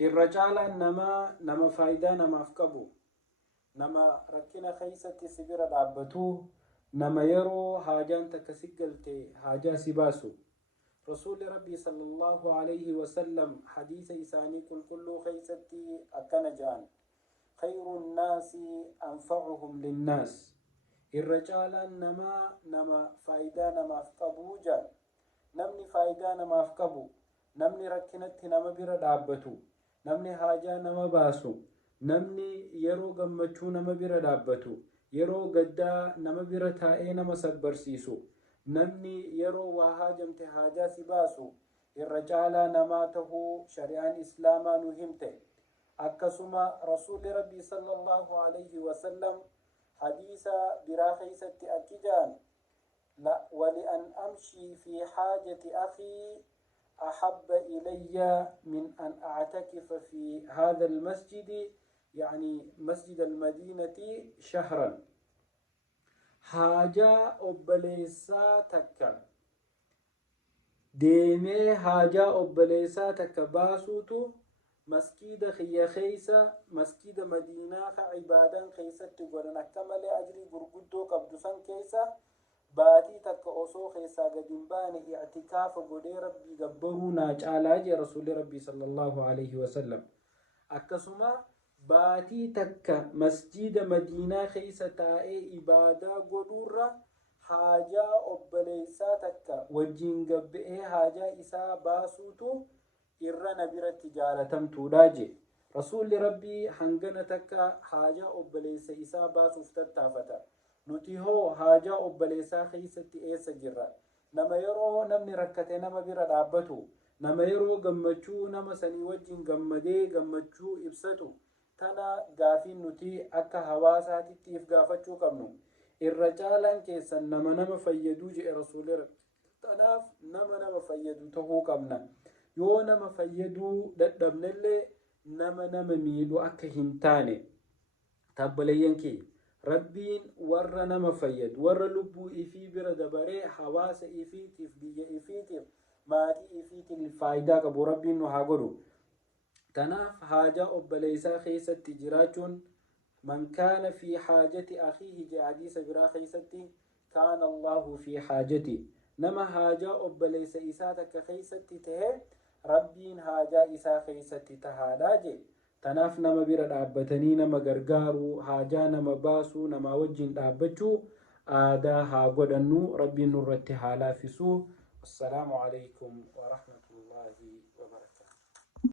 الرجال نما فايدة نما أفكبو نما ركنا خيسة سبيرة دعبتو نما يرو حاجان تكسجلت حاجة سباسو رسول ربي صلى الله عليه وسلم حديث إساني كل خيستي أكنجان خير الناس أنفعهم للناس الرجال نما فايدة نما أفقبو جان نمني فايدة نما أفقبو نمني ركنت نما بير دابتو نمني حاجة نما باسو نمني يرو غمچو نما بير دابتو يرو غدا نما بير تائي نما سبرسيسو نمني يرو وهاجمت حاجة سباسو الرجال نماته شريعان إسلاما نهمته أكسما رسول ربي صلى الله عليه وسلم حديث براخيسة أكجان لا ولأن أمشي في حاجة أخي أحب إلي من أن أعتكف في هذا المسجد يعني مسجد المدينة شهرا حاجة أبليسا تكا ديمي حاجة أبليسا تكا باسوتو مسجد خيا خيسا مسجد مدينة عبادا خيسا تقولن أكمل أجري برقدو قبدسان كيسا باتي تكا أوسو خيسا قدنبان اعتكاف قدي ربي قبرو ناجعلا رسول ربي صلى الله عليه وسلم أكسما باتي تكا مسجد مدينة خيسا تائي إبادة قدورة حاجة أبليسا تكا وجين قبئي حاجة إسا باسوتو irra nabiratti jaalatamtuudhaaje rasuulli rabbii hangana takka haajaa obboleessa isaa baasuuf tattaafata nuti hoo haajaa obboleessaa keessatti eessa jirra nama yeroo namni rakkate nama bira dhaabbatu nama yeroo gammachuu nama sanii wajjin gammadee gammachuu ibsatu tana gaafiin nuti akka hawaasaatittiif gaafachuu qabnu irra caalaan keessan nama fayyaduu jedhe rasuulli rabbii tanaaf nama fayyadu tahuu qabna yoo nama fayyaduu dadhabnellee nama miidhu akka hin taane tabbalayyan kee rabbiin warra nama fayyadu warra lubbuu ifii bira dabaree hawaasa ifiitiif biyya ifiitiif maatii ifiitiif faayidaa qabu rabbiin nu haa godhu tanaaf haajaa obboleessaa keessatti jiraachuun man kaana fi haajati akhiihi je hadiisa biraa keessatti kaana allahu fi haajati nama haajaa obboleessa isaa takka keessatti tahee rabbiin haajaa isaa keessatti tahaadhaaje tanaaf nama bira dhaabbatanii nama gargaaruu haajaa nama baasuu nama wajjin dhaabbachuu aadaa haa godhannu rabbiin nurratti haa laafisuu. Assalaamu alaykum wa rahmatullahi